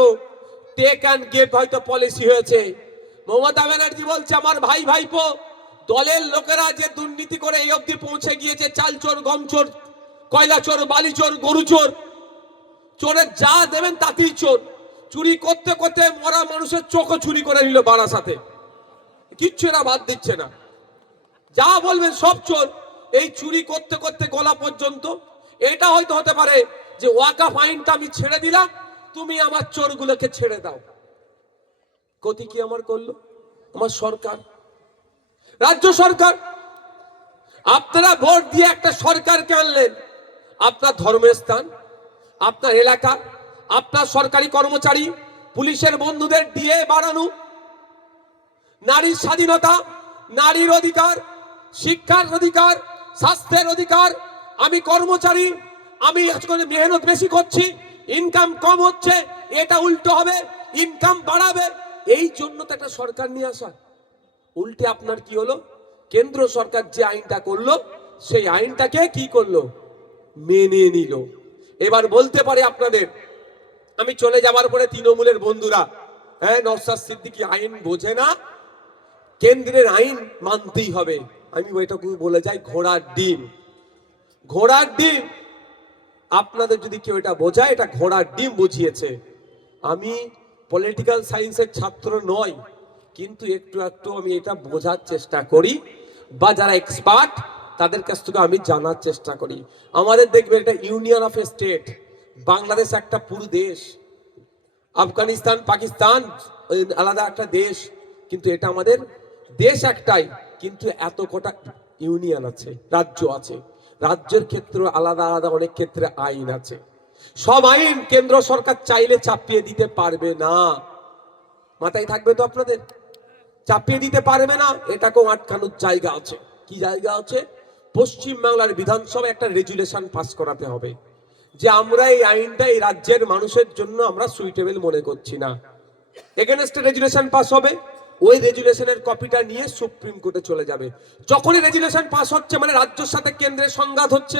টেক অ্যান্ড গিভ হয়তো পলিসি হয়েছে। মমতা ব্যানার্জি বলছে আমার ভাই ভাইপো দলের লোকেরা যে দুর্নীতি করে এই অবধি পৌঁছে গিয়েছে, চাল চোর, গম চোর, কয়লা চোর, বালি চোর, গরু চোর, চোরের যা দেবেন তাতেই চোর। চুরি করতে করতে মরা মানুষের চোখও চুরি করে নিল বারাসাতে, কিচ্ছু এরা বাদ দিচ্ছে না। যা বলবেন সব চোর, এই চুরি করতে করতে গলা পর্যন্ত। এটা হয়তো হতে পারে যে ওয়াকাফ আইনটা আমি ছেড়ে দিলাম, তুমি আমার চোরগুলোকে ছেড়ে দাও। ক্ষতি কি আমার করলো? আমার সরকার, রাজ্য সরকার। আপনারা ভোট দিয়ে একটা সরকারকে আনলেন, আপনার ধর্মের স্থান, আপনার এলাকা, আপনার সরকারি কর্মচারী, পুলিশের বন্ধুদের দিয়ে বাড়ানো, নারীর স্বাধীনতা, নারীর অধিকার, শিক্ষার অধিকার, স্বাস্থ্যের অধিকার। আমি কর্মচারী, আমি আজকে মেহনত বেশি করছি, ইনকাম কম হচ্ছে, এটা উল্টো হবে, ইনকাম বাড়াবে। এই জন্য তো একটা সরকার নিয়ে আসা। উল্টে আপনার কি হলো? কেন্দ্র সরকার যে আইনটা করলো, সেই আইনটাকে কি করলো? মেনে নিল। এবার বলতে পারে আপনাদের, আমি চলে যাবার পরে তৃণমূলের বন্ধুরা, হ্যাঁ নওশাদ সিদ্দিকী আইন বোঝে না, কেন্দ্রের আইন মানতেই হবে। আমি ওইটাকে বলে যাই ঘোড়ার ডিম। ঘোড়ার ডিম। আপনাদের যদি কেউ এটা বোঝায়, এটা ঘোড়ার ডিম বুঝিয়েছে। আমি পলিটিক্যাল সায়েন্সের ছাত্র নয়, কিন্তু একটু একটু আমি এটা বোঝার চেষ্টা করি, বা যারা এক্সপার্ট তাদের কাছ থেকে আমি জানার চেষ্টা করি। আমাদের দেখবেন এটা ইউনিয়ন অফ স্টেট, বাংলাদেশ একটা পুরো দেশ, আফগানিস্তান, পাকিস্তান আলাদা একটা দেশ, কিন্তু এটা আমাদের দেশ একটাই, কিন্তু এত কটা ইউনিয়ন আছে, রাজ্য আছে। রাজ্যের ক্ষেত্রে আলাদা আলাদা অনেক ক্ষেত্রে আইন আছে। সব আইন কেন্দ্র সরকার চাইলে চাপিয়ে দিতে পারবে না। মাথায় থাকবে তো আপনাদের, চাপিয়ে দিতে পারবে না। এটাকেও আটকানোর জায়গা আছে। কি জায়গা আছে? পশ্চিম বাংলার বিধানসভায় একটা রেজুলেশন পাস করাতে হবে যে আমরা এই আইনটা এই রাজ্যের মানুষের জন্য আমরা সুইটেবল মনে করছি না। এগেনস্ট রেজুলেশন পাস হবে, ওই রেজুলেশনের কপিটা নিয়ে সুপ্রিম কোর্টে চলে যাবে। যখনই রেজুলেশন পাস হচ্ছে মানে রাজ্যের সাথে কেন্দ্রের সংঘাত হচ্ছে,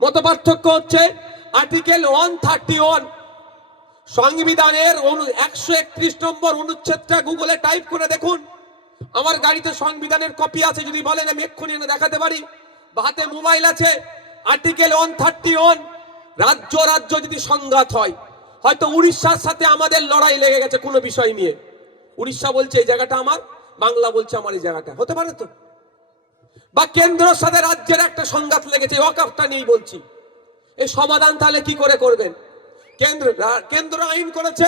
মতপার্থক্য হচ্ছে। আর্টিকেল 131 সংবিধানের 131 নম্বর অনুচ্ছেদটা গুগলে টাইপ করে দেখুন। আমার গাড়িতে সংবিধানের কপি আছে, যদি বলেন আমি এক্ষুনি এনে দেখাতে পারি, বা হাতে মোবাইল আছে। আর্টিকেল 131, রাজ্য রাজ্য যদি সংঘাত হয়, হয়তো উড়িষ্যার সাথে আমাদের লড়াই লেগে গেছে কোনো বিষয় নিয়ে, উড়িষ্যা বলছে এই জায়গাটা আমার, বাংলা বলছে আমার এই জায়গাটা, হতে পারে তো। বা কেন্দ্রের সাথে রাজ্যের একটা সংঘাত লেগেছে, ওয়াকফটা নিয়েই বলছি, এই সমাধান তাহলে কি করে করবেন? কেন্দ্র আইন করেছে,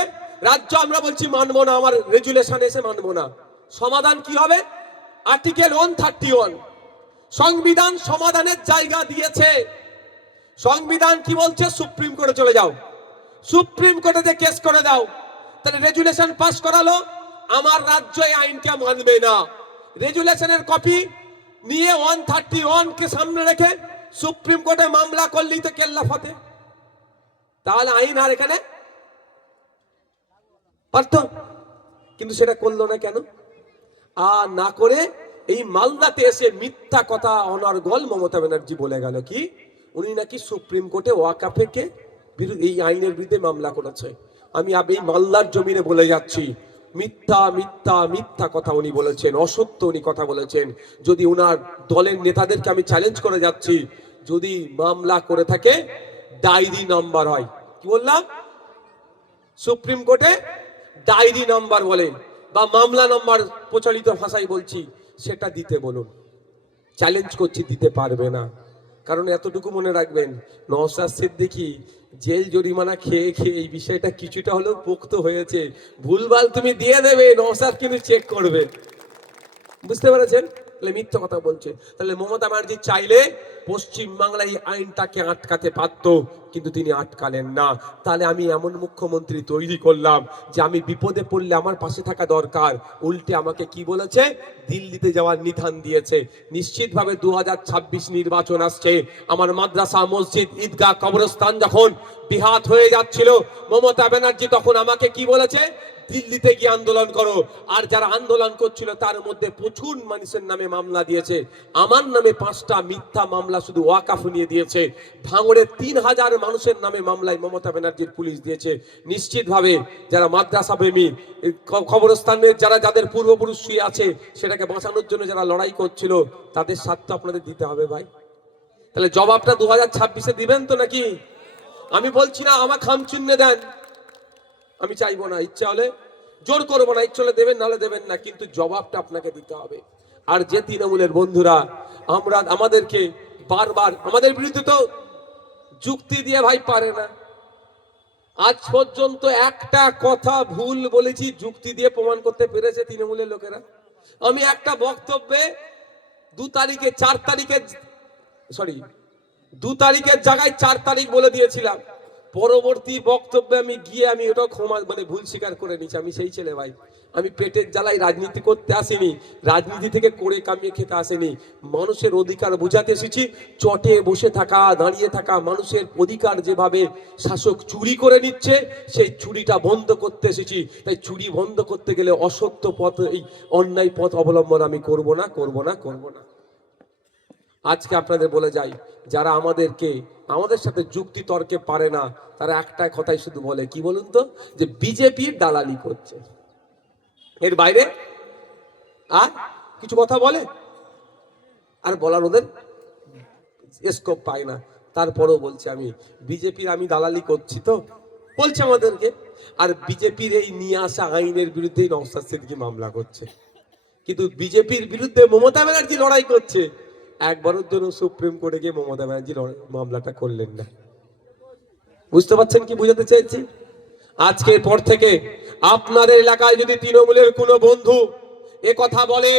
রাজ্য আমরা বলছি মানবো না, আমার রেজুলেশন এসে মানবো না। সমাধান কি হবে? আর্টিকেল 131, সংবিধান সমাধানের জায়গা দিয়েছে। সংবিধান কি বলছে? সুপ্রিম কোর্টে চলে যাও, সুপ্রিম কোর্টে কেস করে দাও। তাহলে রেজুলেশন পাস করালো, আমার রাজ্য এই আইনকে মানবে না, রেজুলেশনের কপি নিয়ে 131 কে সামনে রেখে সুপ্রিম কোর্টে মামলা করলেই তো কেল্লা ফতে। তাহলে আইন আর এখানে পারত, কিন্তু সেটা করলো না কেন? আর না করে এই মালদাতে এসে মিথ্যা কথা অনর্গল মমতা ব্যানার্জি বলে গেল কি উনি নাকি সুপ্রিম কোর্টে ওয়াকফকে এই আইনের বিরুদ্ধে মামলা করেছে। আমি এই মালদার জমিনে বলে যাচ্ছি, মিথ্যা মিথ্যা মিথ্যা কথা উনি বলেছেন, অসত্য উনি কথা বলেছেন। যদি উনার দলের নেতাদেরকে আমি চ্যালেঞ্জ করে যাচ্ছি, যদি মামলা করে থাকে ডায়েরি নাম্বার হয়, কি বললাম? সুপ্রিম কোর্টে ডায়েরি নাম্বার বলে বা মামলা নাম্বার প্রচলিত ভাষায় বলছি, সেটা দিতে বলুন। চ্যালেঞ্জ করছি, দিতে পারবে না। কারণ এতটুকু মনে রাখবেন, নওশাদ সিদ্দিকী জেল জরিমানা খেয়ে খেয়ে এই বিষয়টা কিছুটা হলেও পোক্ত হয়েছে। ভুলভাল তুমি দিয়ে দেবে, নওশাদ কিন্তু চেক করবে। বুঝতে পেরেছেন? তাহলে মিথ্যা কথা বলছে। তাহলে মমতা ব্যানার্জি চাইলে পশ্চিম বাংলায় এই আইনটাকে আটকাতে পারতো, কিন্তু তিনি আটকালেন না। তাহলে আমি এমন মুখ্যমন্ত্রী তৈরি করলাম যে আমি বিপদে পড়লে আমার পাশে থাকা দরকার। উল্টে আমাকে কি বলেছে? দিল্লিতে যাওয়ার নিধান দিয়েছে। নিশ্চিতভাবে 2026 নির্বাচন আসছে। আমার মাদ্রাসা, মসজিদ, ঈদগাহ, কবরস্থান যখন বিহাত হয়ে যাচ্ছিল, মমতা ব্যানার্জি তখন আমাকে কি বলেছে? দিল্লিতে গিয়ে আন্দোলন করো। আর যারা আন্দোলন করছিল তার মধ্যে প্রচুর মানুষের নামে মামলা দিয়েছে। আমার নামে 5টা মিথ্যা মামলা শুধু ওয়াকাফ নিয়ে দিয়েছে। ভাঙড়ে 3000 মানুষের নামে মামলায় মমতা ব্যানার্জির পুলিশ দিয়েছে। নিশ্চিতভাবে যারা মাদ্রাসা প্রেমী, খবরস্থানের যাদের পূর্বপুরুষ শুয়ে আছে সেটাকে বাঁচানোর জন্য যারা লড়াই করছিল, তাদের স্বার্থ আপনাদের দিতে হবে ভাই। তাহলে জবাবটা 2026-এ দিবেন তো নাকি? আমি বলছি না আমার খামচিহ্নে দেন, আমি চাইবো না, ইচ্ছা হলে জোর করবো না, ইচ্ছা হলে দেবেন নাহলে দেবেন না, কিন্তু জবাবটা আপনাকে দিতে হবে। আর যে তৃণমূলের বন্ধুরা আমাদেরকে বারবার আমাদের বিরুদ্ধে তো যুক্তি দিয়ে ভাই পারে না, আজ পর্যন্ত একটা কথা ভুল বলেছি যুক্তি দিয়ে প্রমাণ করতে পেরেছে তৃণমূলের লোকেরা? আমি একটা বক্তব্যে 2 তারিখের জায়গায় 4 তারিখ বলে দিয়েছিলাম। পরবর্তী বক্তব্যে আমি গিয়ে আমি ওটা ভুল স্বীকার করে নিয়েছি। আমি সেই ছেলে ভাই, আমি পেটের জ্বালায় রাজনীতি করতে আসিনি, রাজনীতি থেকে করে কামিয়ে খেতে আসিনি। মানুষের অধিকার বোঝাতে এসেছি। চটে বসে থাকা, দাঁড়িয়ে থাকা মানুষের অধিকার যেভাবে শাসক চুরি করে নিচ্ছে, সেই চুরিটা বন্ধ করতে এসেছি। তাই চুরি বন্ধ করতে গেলে অসত্য পথ, এই অন্যায় পথ অবলম্বন আমি করব না। আজকে আপনাদের বলে যাই, যারা আমাদের সাথে যুক্তি তর্কে পারে না, তারা একটা কথাই শুধু বলে, কি বলুন তো, যে বিজেপির দালালি করছে। এর বাইরে আর কিছু কথা বলে, আর বলার ওদের স্কোপ পায় না। তারপরেও বলছে আমি বিজেপির দালালি করছি, তো বলছে আমাদেরকে। আর বিজেপির এই নিয়ে আসা আইনের বিরুদ্ধেই নওশাদ সিদ্দিকী মামলা করছে। কিন্তু বিজেপির বিরুদ্ধে মমতা ব্যানার্জি লড়াই করছে। একবারের জন্য সুপ্রিম কোর্টে গিয়ে মমতা ব্যানার্জি মামলাটা করলেন না। বুঝতে পারছেন কি বুঝাতে চাইছি? আজকের পর থেকে আপনাদের এলাকায় যদি তৃণমূলের কোনো বন্ধু এ কথা বলে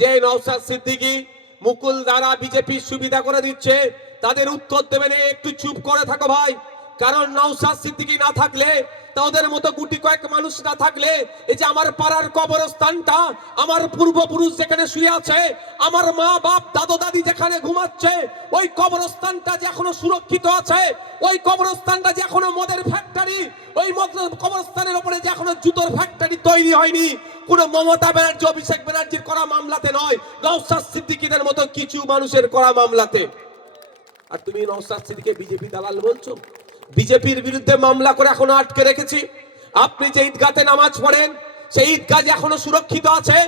যে নওশাদ সিদ্দিকী মুকুল দ্বারা বিজেপির সুবিধা করে দিচ্ছে, তাদের উত্তর দেবেন, একটু চুপ করে থাকো ভাই। কারণ নওশাদ সিদ্দিকী না থাকলে, তাদের মতো গুটি কয়েক মানুষ না থাকলে, এই যে আমার পাড়ার কবরস্থানটা, আমার পূর্বপুরুষ যেখানে শুয়ে আছে, আমার মা বাপ দাদু দাদি যেখানে ঘুমাচ্ছে, ওই কবরস্থানটা যে এখনো সুরক্ষিত আছে, ওই কবরস্থানটা যে এখনো মদের ফ্যাক্টরি, ওই কবরস্থানের উপরে যে এখনো জুতোর ফ্যাক্টরি তৈরি হয়নি, কোন মমতা ব্যানার্জি অভিষেক ব্যানার্জির করা মামলাতে নয়, নওশাদ সিদ্দিকীদের মতো কিছু মানুষের করা মামলাতে। আর তুমি নওশাদ সিদ্দিকীকে বিজেপি দালাল বলছো? বিজেপির বিরুদ্ধে মামলা করে এখনো আটকে রেখেছি। আপনি যে ঈদগাতে নামাজ পড়েন, সেই ঈদগাহ এখনো সুরক্ষিত আছে,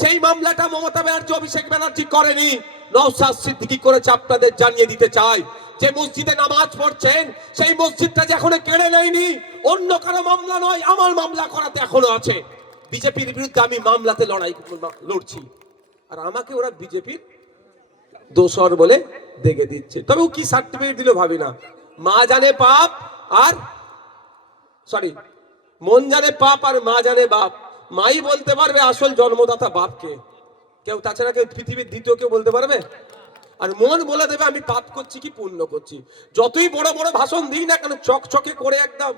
সেই মামলাটা মমতা ব্যানার্জি অভিষেক ব্যানার্জি করেনি, নওশাদ সিদ্দিকী করেছে। আপনাদের জানিয়ে দিতে চাই, যে মসজিদে নামাজ পড়ছেন সেই মসজিদটা যে এখনো কেড়ে নেয়নি, অন্য কারো মামলা নয়, আমার মামলা করাতে এখনো আছে। বিজেপির বিরুদ্ধে আমি মামলাতে লড়ছি, আর আমাকে ওরা বিজেপির দোষর বলে দেখে দিচ্ছে। তবে ও কি সার্টিফিকেট দিল ভাবি না। মা জানে পাপ আর মন জানে পাপ আর মা জানে বাপ। মাই বলতে পারবে আসল জন্মদাতা বাপকে, কেউ তাছাড়া কেউ পৃথিবীর দ্বিতীয় কেউ বলতে পারবে? আর মন বলে দেবে আমি পাপ করছি কি পুণ্য করছি। যতই বড় বড় ভাষণ দিই না কেন, চকচকে করে একদম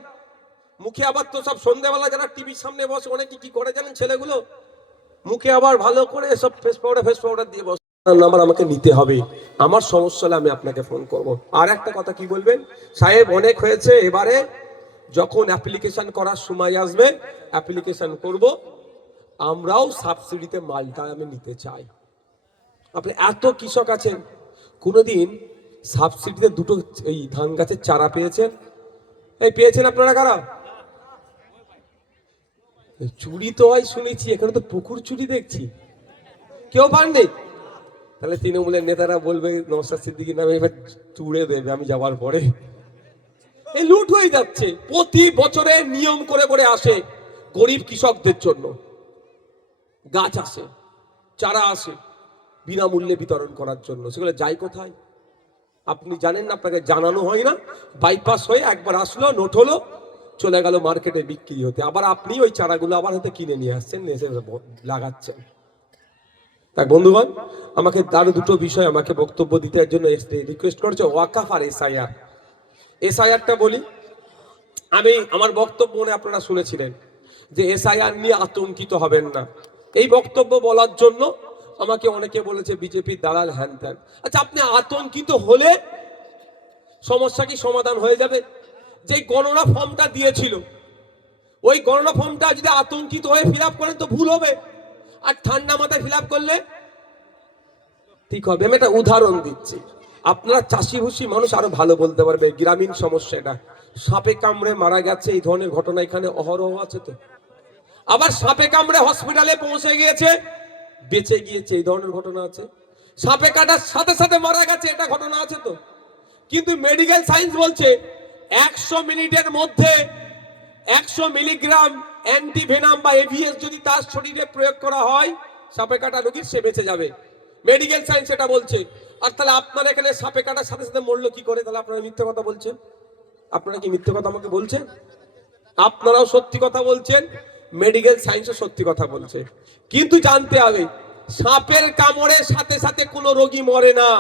মুখে, আবার তো সব সন্ধ্যাবেলা যারা টিভির সামনে বসে অনেকে কি করে জানেন, ছেলেগুলো মুখে আবার ভালো করে সব ফেস পাউডার দিয়ে বসে। নাম্বার আমাকে নিতে হবে, আমার সমস্যা হলে আমি আপনাকে ফোন করব। আর একটা কথা কি বলবেন, সাহেব অনেক হয়েছে, এবারে যখন অ্যাপ্লিকেশন করার সময় আসবে অ্যাপ্লিকেশন করব, আমরাও সাবসিডিতে মালটা আমি নিতে চাই। আপনি এত কৃষক আছেন, কোনোদিন সাবসিডিতে দুটো এই ধান গাছের চারা পেয়েছেন? এই পেয়েছেন আপনারা কারা? চুরি তো হয় শুনেছি, এখানে তো পুকুর চুরি দেখছি, কেউ পাননি। তাহলে তৃণমূলের নেতারা বলবে নওশাদ সিদ্দিকীর নামে এবার চুড়ে দেবে আমি যাওয়ার পরে। এই লুট হয়ে যাচ্ছে, প্রতি বছরে নিয়ম করে করে আসে গরিব কৃষকদের জন্য, গাছ আসে, চারা আসে বিনামূল্যে বিতরণ করার জন্য, সেগুলো যায় কোথায় আপনি জানেন না, আপনাকে জানানো হয় না। বাইপাস হয়ে একবার আসলো, নোট হলো, চলে গেল মার্কেটে বিক্রি হতে, আবার আপনি ওই চারাগুলো আবার হয়তো কিনে নিয়ে আসছেন, এসে লাগাচ্ছেন। তাই বন্ধুগণ, আমাকে আরো দুটো বিষয় আমাকে বক্তব্য দিতে জন্য রিকোয়েস্ট করছে, ওয়াকাফ আর এসআইআর। এসআইআরটা বলি আমি, আমার বক্তব্য মনে আপনারা শুনেছিলেন যে এসআইআর নিয়ে আতঙ্কিত হবেন না। এই বক্তব্য বলার জন্য আমাকে অনেকে বলেছে বিজেপির দালাল হ্যান ত্যান। আচ্ছা, আপনি আতঙ্কিত হলে সমস্যা কি সমাধান হয়ে যাবে? যে গণনা ফর্মটা দিয়েছিল ওই গণনা ফর্মটা যদি আতঙ্কিত হয়ে ফিল আপ করেন তো ভুল হবে, আর ঠান্ডা মাথায় ফিল আপ করলে ঠিক হবে। আমি একটা উদাহরণ দিচ্ছি, আপনারা চাষিভুষি মানুষ আরো ভালো বলতে পারবে। গ্রামীণ সমস্যাটা, সাপে কামড়ে মারা গেছে, এই ধরনের ঘটনা এখানে অহরহ আছে তো। আবার সাপে কামড়ে হসপিটালে পৌঁছে গিয়েছে, বেঁচে গিয়েছে, এই ধরনের ঘটনা আছে। সাপে কাটার সাথে সাথে মারা গেছে, এটা ঘটনা আছে তো। কিন্তু মেডিকেল সায়েন্স বলছে 100 মিনিটের মধ্যে 100 মিলিগ্রাম অ্যান্টিভেনাম বা এভিএস যদি তার শরীরে প্রয়োগ করা হয়, সাপে কাটা রোগীর সে বেঁচে যাবে। মেডিকেল সায়েন্স এটা বলছে। আর তাহলে আপনারা এখানে সাপে কাটার সাথে সাথে মরলো কি করে? তাহলে আপনারা মিথ্যে কথা বলছেন। আপনারা কি মিথ্যে কথা আমাকে বলছেন? আপনারাও সত্যি কথা বলছেন, মেডিকেল সায়েন্সও সত্যি কথা বলছে। কিন্তু জানতে হবে, সাপের কামড়ে সাথে সাথে কোনো রোগী মরে না।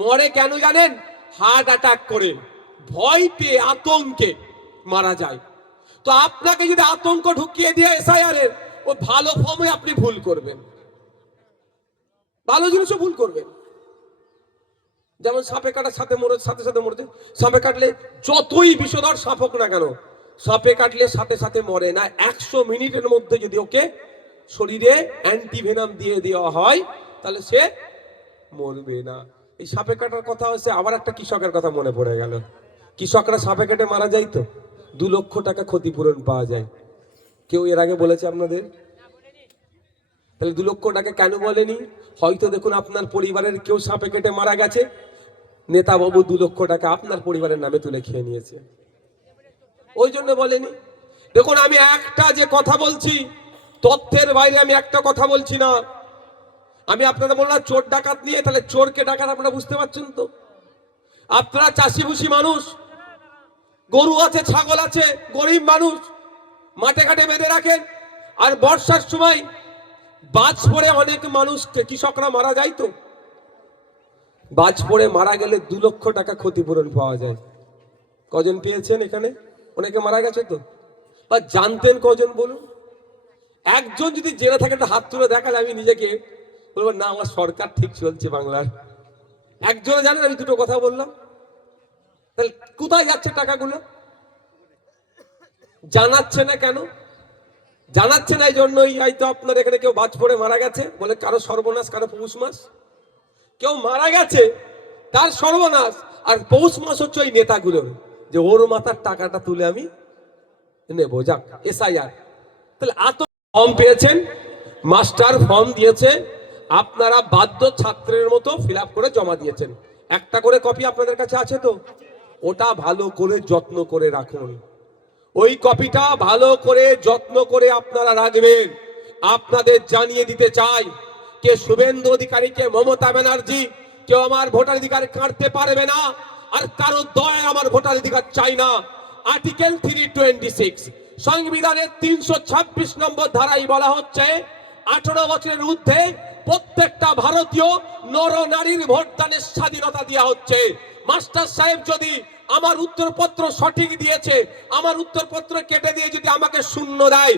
মরে কেন জানেন? হার্ট অ্যাটাক করে, ভয় পেয়ে, আতঙ্কে মারা যায়। তো আপনাকে যদি আতঙ্ক ঢুকিয়ে দিয়ে এসআইআর এর ও ভালো ফর্মে আপনি ভুল করবেন, ভালো জিনিসও ভুল করবেন। যেমন সাপে কাটার সাথে সাথে সাথে মরতে, সাপে কাটলে যতই বিষধর সাপ হোক না কেন, সাপে কাটলে সাথে সাথে মরে না। 100 মিনিটের মধ্যে যদি ওকে শরীরে অ্যান্টিভেনাম দিয়ে দেওয়া হয় তাহলে সে মরবে না। এই সাপে কাটার কথা হচ্ছে, আবার একটা কৃষকের কথা মনে পড়ে গেল। কৃষকরা সাপে কেটে মারা যায় তো 2 লক্ষ টাকা ক্ষতিপূরণ পাওয়া যায়। কেউ এর আগে বলেছে আপনাদের? তাহলে 2 লক্ষ টাকা কেন বলেনি? হয়তো দেখুন আপনার পরিবারের কেউ সাপে কেটে মারা গেছে, নেতা বাবু 2 লক্ষ টাকা আপনার পরিবারের নামে তুলে খেয়ে নিয়েছে, ওই জন্য বলেনি। দেখুন আমি একটা যে কথা বলছি, তথ্যের বাইরে আমি একটা কথা বলছি না। আমি আপনাদের বললাম চোর ডাকাত নিয়ে, তাহলে চোরকে ডাকাত আপনারা বুঝতে পারছেন তো। আপনারা চাষিভুষি মানুষ, গরু আছে, ছাগল আছে, গরিব মানুষ, মাঠে ঘাটে বেঁধে রাখেন। আর বর্ষার সময় বাজ পড়ে অনেক মানুষ, কৃষকরা মারা যায় তো। বাজ পড়ে মারা গেলে 2 লক্ষ টাকা ক্ষতিপূরণ পাওয়া যায়। কজন পেয়েছেন এখানে? অনেকে মারা গেছে তো। বা জানতেন কজন বলুন? একজন যদি জেনে থাকে একটা হাত তুলে দেখালে আমি নিজেকে বলবো, না আমার সরকার ঠিক চলছে বাংলার। একজন জানেন? আমি দুটো কথা বললাম। তাহলে কোথায় যাচ্ছে টাকাগুলো? জানাচ্ছে না কেন? জানাচ্ছে না এই জন্যই হয়তো আপনার এখানে কেউ বাজ পড়ে মারা গেছে বলে কারো সর্বনাশ, কারো পৌষ মাস। কেউ মারা গেছে তার সর্বনাশ, আর পৌষ মাস হচ্ছে ওই নেতাগুলোর, যে ওর মাথার টাকাটা তুলে আমি নেবো। যাক, এসআইআর। তাহলে ফর্ম পেয়েছেন, মাস্টার ফর্ম দিয়েছে, আপনারা বাধ্য ছাত্রের মতো ফিল আপ করে জমা দিয়েছেন। একটা করে কপি আপনাদের কাছে আছে তো? ওটা ভালো করে যত্ন করে রাখুন। ওই কপিটা ভালো করে যত্ন করে আপনারা রাখবেন। আপনাদের জানিয়ে দিতে চাই, কে শুভেন্দু অধিকারী, কে মমতা ব্যানার্জি, কেউ আমার ভোটাধিকার কাটতে পারবে না। আর কারো দয়ায় আমার ভোটাধিকার চাই না। আর্টিকেল 326 সংবিধানের 326 নম্বর ধারায় বলা হচ্ছে, 18 বছরের ঊর্ধ্বে প্রত্যেকটা ভারতীয় নর নারীর ভোটদানের স্বাধীনতা দেওয়া হচ্ছে। মাস্টার সাহেব যদি আমার উত্তরপত্র সঠিক দিয়েছে, আমার উত্তরপত্র কেটে দিয়ে যদি আমাকে শূন্য দেয়,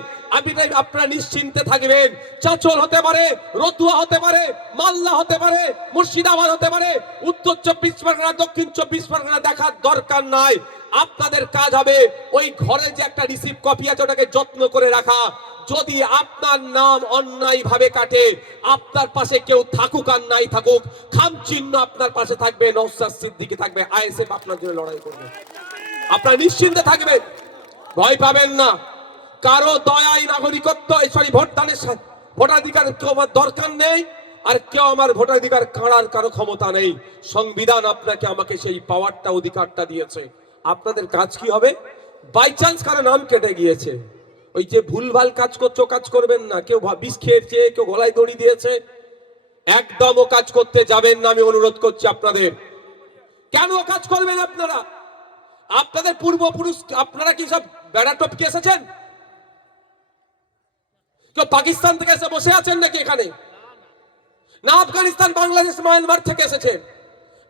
আপনারা নিশ্চিন্তে থাকবেন। চাঁচল হতে পারে, রতুয়া হতে পারে, মালদা হতে পারে, মুর্শিদাবাদ হতে পারে, উত্তর 24 পরগনা, দক্ষিণ 24 পরগনা দেখার দরকার নাই। আপনাদের কাজ হবে ওই ঘরে যে একটা রিসিভ কপি আছে ওটাকে যত্ন করে রাখা। যদি আপনার নাম অন্যায় ভাবে কাটে, আপনার পাশে কেউ থাকুক আর নাই থাকুক, খাম চিহ্ন আপনার পাশে থাকবে, নওশাদ সিদ্দিকী থাকবে, আইএসএফ আপনার জন্য লড়াই করবে। আপনারা নিশ্চিন্তে থাকবেন, ভয় পাবেন না। কারো দয়ায় নাগরিকত্ব, সরি ভোটদানের ভোটাধিকার কেউ আমার দরকার নেই, আর কেউ আমার ভোটাধিকার কাড়ার কারো ক্ষমতা নেই। সংবিধান আপনাকে আমাকে সেই পাওয়ারটা, অধিকারটা দিয়েছে। আপনাদের কাজ কি হবে? বাই চান্স কারো নাম কেটে গিয়েছে, ওই যে ভুলভাল কাজ করছো, কাজ করবেন না। কেউ বিষ খেয়েছে, কেউ গলায় দড়ি দিয়েছে, একদমও কাজ করতে যাবেন না। আমি অনুরোধ করছি আপনাদের। কেন কাজ করবেন আপনারা? আপনাদের পূর্বপুরুষ, আপনারা কি সব বেড়া টপকে এসেছেন? কেউ পাকিস্তান থেকে এসে বসে আছেন নাকি এখানে? না, আফগানিস্তান, বাংলাদেশ, মায়ানমার থেকে এসেছেন।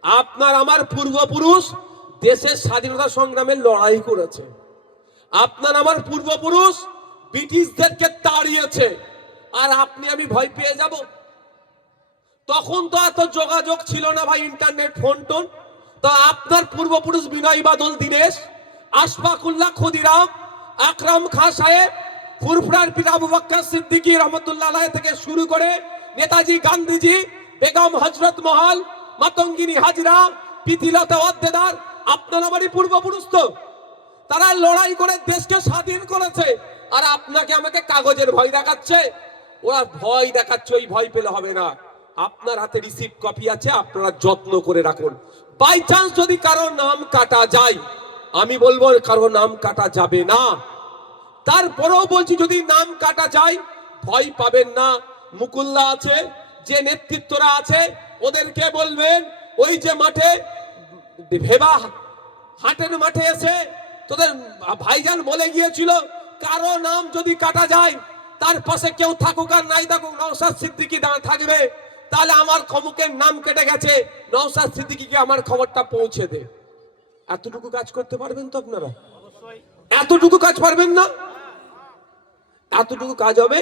আপনার আমার পূর্বপুরুষ দেশের স্বাধীনতা সংগ্রামে লড়াই করেছে। আপনার আমার পূর্বপুরুষ ব্রিটিশদেরকে তাড়িয়েছে। আর আপনি আমি ভয় পেয়ে যাব? তখন তো এত যোগাযোগ ছিল না ভাই, ইন্টারনেট, ফোন টোন। তো আপনার পূর্বপুরুষ বিনয় বাদল দীনেশ, আশফাকুল্লাহ ক্ষুদিরাম, আকরাম খান সাহেব, ফুরফুরার পীর আবু বকর সিদ্দিকী রহমতুল্লাহ আলাইহি থেকে শুরু করে নেতাজি গান্ধীজি, বেগম হযরত মহল, মাতঙ্গিনী হাজরা, পিতিলতা ওয়াদ্দেদার, আপনার আমারই পূর্বপুরুষ তো, তারা লড়াই করে দেশকে স্বাধীন করেছে। আর আপনাকে আমাকে কাগজের ভয় দেখাচ্ছে। ওরা ভয় দেখাচ্ছে, ওই ভয় পেলে হবে না। আপনার হাতে রিসিপ্ট কপি আছে, আপনারা যত্ন করে রাখুন। বাই চান্স যদি কারো নাম কাটা যায়, আমি বলবো কারো নাম কাটা যাবে না। তারপরেও বলছি যদি নাম কাটা যায়, ভয় পাবেন না। মুকুল্লা আছে, যে নেতৃত্বরা আছে, ওদেরকে বলবেন ওই যে মাঠে ভেবা হাটের মাঠে এসে তোদের ভাইজান বলে গিয়েছিল, কারো নাম যদি কাটা যায়, তার পাশে কেউ থাকুক আর নাই থাকুক, নওশাদ সিদ্দিকী থাকবে। তাহলে আমার খমুকের নাম কেটে গেছে, নওশাদ সিদ্দিকীকে আমার খবরটা পৌঁছে দে। এতটুকু কাজ করতে পারবেন তো আপনারা? এতটুকু কাজ পারবেন না? এতটুকু কাজ হবে।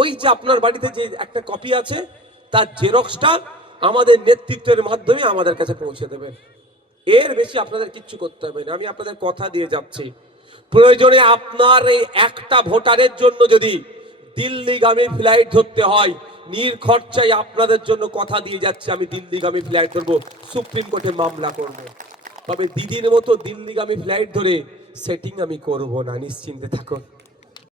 ওই যে আপনার বাড়িতে যে একটা কপি আছে, তার জেরক্সটা আমাদের নেতৃত্বের মাধ্যমে আমাদের কাছে পৌঁছে দেবেন। এর বেশি আপনাদের কিচ্ছু করতে হবে না। আমি আপনাদের কথা দিয়ে যাচ্ছি, প্রয়োজনে আপনার এই একটা ভোটারের জন্য যদি দিল্লিগামী ফ্লাইট ধরতে হয়, নির্খরচায় আপনাদের জন্য কথা দিয়ে যাচ্ছি, আমি দিল্লিগামী ফ্লাইট ধরবো, সুপ্রিম কোর্টে মামলা করব। তবে দিদির মতো দিল্লিগামী ফ্লাইট ধরে সেটিং আমি করব না, নিশ্চিন্তে থাকুন।